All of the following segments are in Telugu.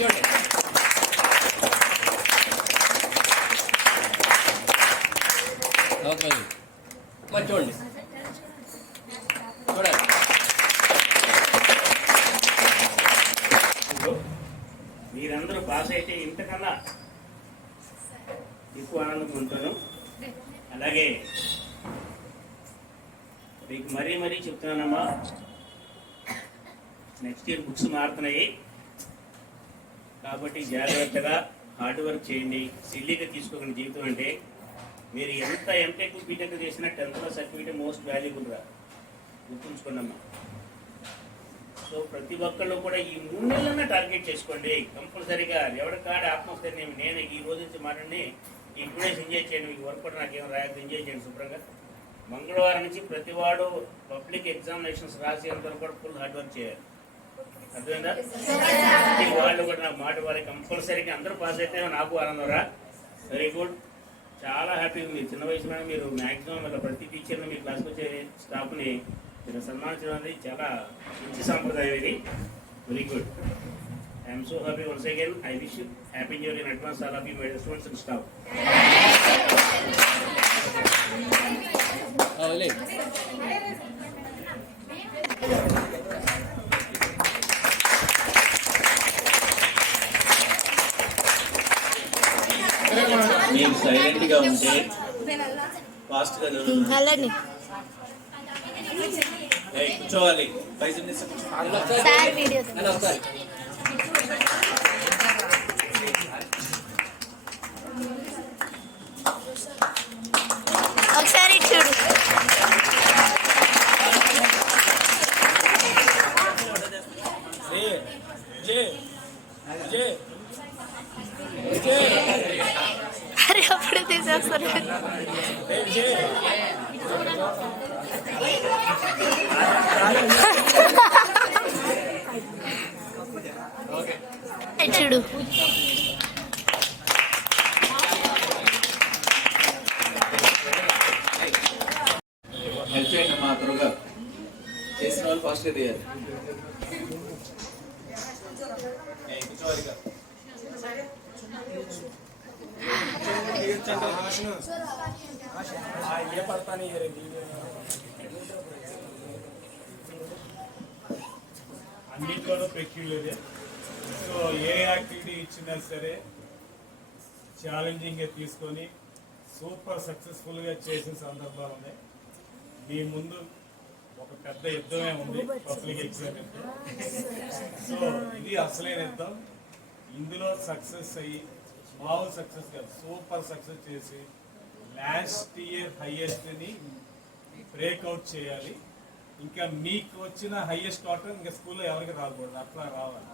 చూడండి. ఓకే మరి చూడండి చూడండి. మీరందరూ పాస్ అయితే ఇంతకన్నా ఎక్కువ ఆనందం పొందుతాను. అలాగే మీకు మరీ చెప్తున్నానమ్మా, నెక్స్ట్ ఇయర్ బుక్స్ మారుతున్నాయి కాబట్టి జాగ్రత్తగా హార్డ్ వర్క్ చేయండి. సిల్లీగా తీసుకోకండి. జీవితం అంటే మీరు ఎంత ఎంటెక్ బీటెక్ చేసినా 10th class certificate most valuable రా, గుర్తుంచుకోండమ్మా. సో ప్రతి ఒక్కళ్ళు కూడా ఈ 3 నెలలన్నా టార్గెట్ చేసుకోండి కంపల్సరీగా. ఎవరి కాడ ఆత్మస్థైర్యం. నేను ఈ రోజు నుంచి మాటని ఈ 2 days ఎంజాయ్ చేయండి. మీకు వర్క్ కూడా నాకేం రాయద్దు, ఎంజాయ్ చేయండి శుభ్రంగా. మంగళవారం నుంచి ప్రతివాడు పబ్లిక్ ఎగ్జామినేషన్స్ రాసేంత వరకు కూడా ఫుల్ హార్డ్ వర్క్ చేయాలి. అర్థమైందా? ప్రతి వాళ్ళు కూడా నాకు మాట ఇవ్వాలి కంపల్సరీగా. అందరూ పాస్ అయితే నాకు ఆనందం రా. వెరీ గుడ్, చాలా హ్యాపీగా. మీరు చిన్న వయసులో మీరు మ్యాక్సిమం ఇలా ప్రతి టీచర్ని మీ క్లాస్కి వచ్చే స్టాఫ్ని మీరు సన్మానించడం అనేది చాలా మంచి సాంప్రదాయం ఇది. Very good. I'm so happy once again. I wish you happy new year in advance all of you my students and staff. మీరు సైలెంట్గా ఉంటే ఫాస్ట్గా కూర్చోవాలి. 5 minutes ఒకసారి చూడు. అరే అప్పుడే తీసేస్తారు. చూడు హెల్ప్ చేయండి మా త్వరగా. చేసిన వాళ్ళు ఫాస్ట్గా తీయాలి. అన్నింటిలోనూ పెక్యులర్. సో ఏ యాక్టివిటీ ఇచ్చినా సరే ఛాలెంజింగ్గా తీసుకొని సూపర్ సక్సెస్ఫుల్గా చేసిన సందర్భాలు ఉన్నాయి. మీ ముందు ఒక పెద్ద యుద్ధమే ఉంది, పబ్లిక్ ఎగ్జామ్. సో ఇది అసలైన యుద్ధం. ఇందులో సక్సెస్ అయ్యి మామూలు సక్సెస్ కాదు, సూపర్ సక్సెస్ చేసి లాస్ట్ ఇయర్ హైయెస్ట్ని బ్రేక్అవుట్ చేయాలి. ఇంకా మీకు వచ్చిన హైయెస్ట్ ఆర్డర్ ఇంకా స్కూల్లో ఎవరికి రాకూడదు, అట్లా రావాలి.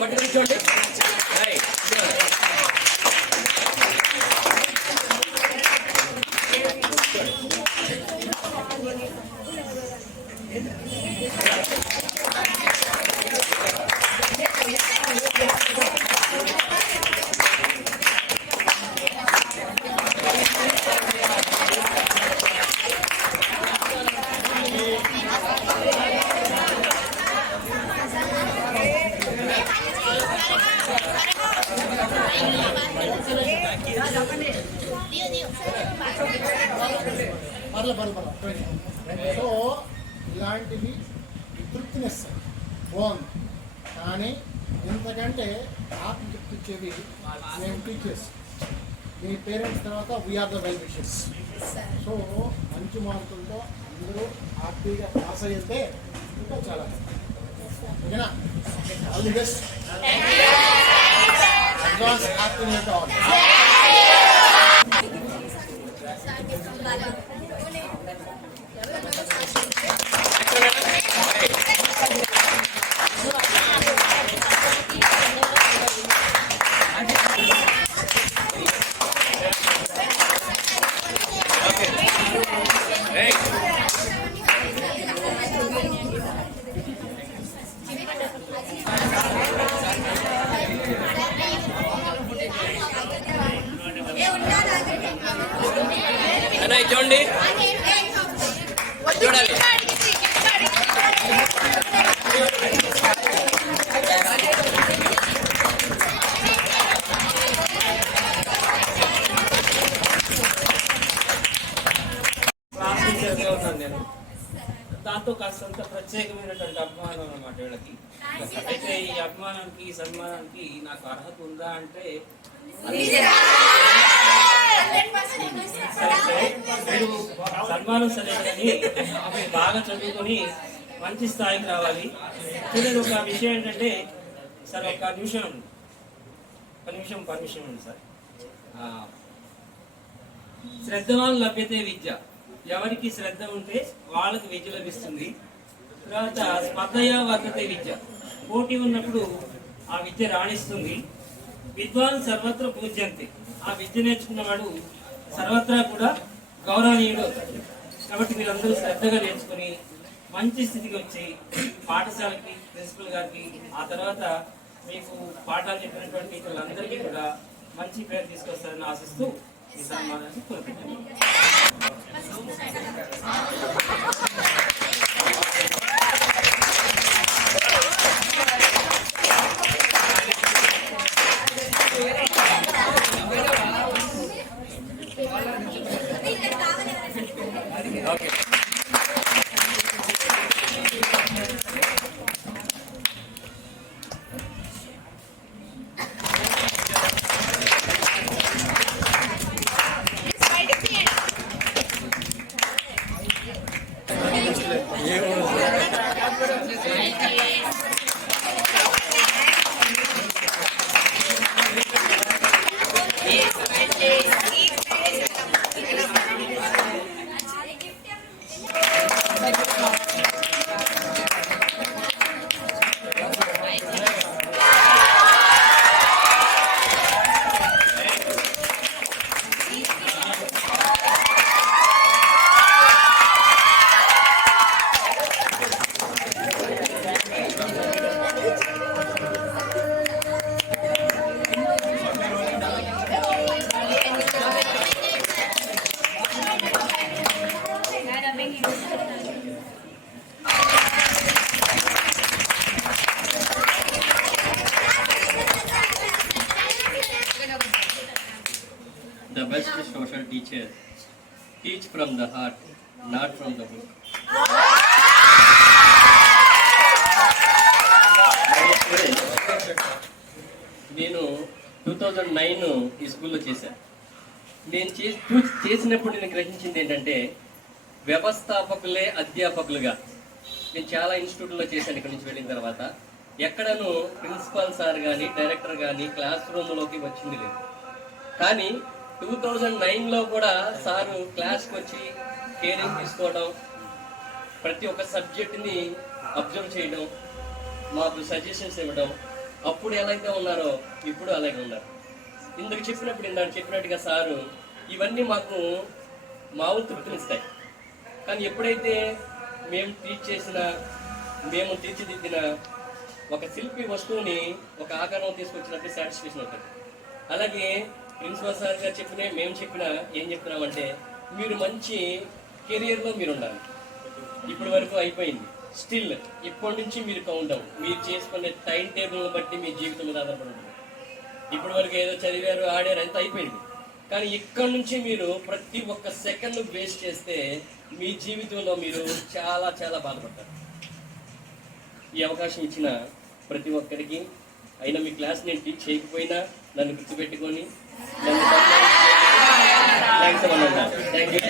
పట్టుకొని చూడండి. సో ఇలాంటివి తృప్తినిస్ బాగుంది. కానీ ఇంతకంటే ఆత్మతృప్తి ఇచ్చేది మేము టీచర్స్, మీ పేరెంట్స్ తర్వాత we are the well wishers. So మంచి మార్కులతో అందరూ హ్యాపీగా పాస్ అయితే ఇంకా చాలా ఓకేనా. All the best. Advance happy new year all. అన్న చూడండి, చూడాలి. క్లాస్ టీచర్గా ఉన్నాను నేను. దాంతో కాస్తంత ప్రత్యేకమైనటువంటి అభిమానం అన్నమాట వీళ్ళకి. అయితే ఈ అభిమానానికి ఈ సన్మానానికి నాకు అర్హత ఉందా అంటే మీరు సన్మానం సరే కానీ బాగా చదువుకొని మంచి స్థాయికి రావాలి. చూడండి, ఒక విషయం ఏంటంటే సార్, ఒక నిమిషం పర్మిషన్ ఉంది సార్. శ్రద్ధవాన్ లభ్యతే విద్య, ఎవరికి శ్రద్ధ ఉంటే వాళ్ళకి విద్య లభిస్తుంది. తర్వాత స్పర్ధయా వర్ధతే విద్య, పోటీ ఉన్నప్పుడు ఆ విద్య రాణిస్తుంది. విద్వాన్ సర్వత్ర పూజ్యంతే, ఆ విద్య నేర్చుకున్నవాడు సర్వత్రా కూడా గౌరవనీయుడు అవుతాడు. కాబట్టి మీరందరూ శ్రద్ధగా నేర్చుకుని మంచి స్థితికి వచ్చి పాఠశాలకి, ప్రిన్సిపల్ గారికి, ఆ తర్వాత మీకు పాఠాలు చెప్పినటువంటి టీచర్లందరికీ కూడా మంచి పేరు తీసుకొస్తారని ఆశిస్తూ ఈ సన్మానాన్ని కోరుకుంటున్నాను. Okay. The best social teacher teach from the heart, not from the book. నేను 2009 ఈ స్కూల్లో చేశాను. నేను చేసినప్పుడు నేను గ్రహించింది ఏంటంటే, వ్యవస్థాపకులే అధ్యాపకులుగా నేను చాలా ఇన్స్టిట్యూట్లో చేశాను. ఇక్కడ నుంచి వెళ్ళిన తర్వాత ఎక్కడనూ ప్రిన్సిపాల్ సార్ కానీ డైరెక్టర్ కానీ క్లాస్ రూమ్లోకి వచ్చింది లేదు. కానీ 2009లో కూడా సారు క్లాస్కి వచ్చి కేరింగ్ తీసుకోవడం, ప్రతి ఒక్క సబ్జెక్ట్ని అబ్జర్వ్ చేయడం, మాకు సజెషన్స్ ఇవ్వడం. అప్పుడు ఎలాగైతే ఉన్నారో ఇప్పుడు అలాగే ఉన్నారు. ఇందుకు చెప్పినట్టుగా సారు ఇవన్నీ మాకు మామూలు తృప్తినిస్తాయి. కానీ ఎప్పుడైతే మేము మేము తీర్చిదిద్దిన ఒక శిల్పి వస్తువుని ఒక ఆకారం తీసుకొచ్చినట్టు సాటిస్ఫాక్షన్ ఉంటుంది. అలాగే ప్రిన్సిపల్ సార్ గారు మేము ఏం చెప్తున్నామంటే, మీరు మంచి కెరియర్లో మీరు ఉండాలి. ఇప్పటి వరకు అయిపోయింది. స్టిల్ ఇప్పటి నుంచి మీరు కౌంట్ డౌన్, మీరు చేసుకునే టైం టేబుల్ని బట్టి మీ జీవితం మీద ఆధారపడి ఉంటుంది. ఇప్పటి వరకు ఏదో చదివారు, ఆడారు, అంతా అయిపోయింది. కానీ ఇక్కడ నుంచి మీరు ప్రతి ఒక్క సెకండ్ వేస్ట్ చేస్తే మీ జీవితంలో మీరు చాలా చాలా బాధపడతారు. ఈ అవకాశం ఇచ్చిన ప్రతి ఒక్కరికి, అయినా మీ క్లాస్ నేను టీచ్ చేయకపోయినా నన్ను గుర్తుపెట్టుకొని నన్ను థ్యాంక్ యూ.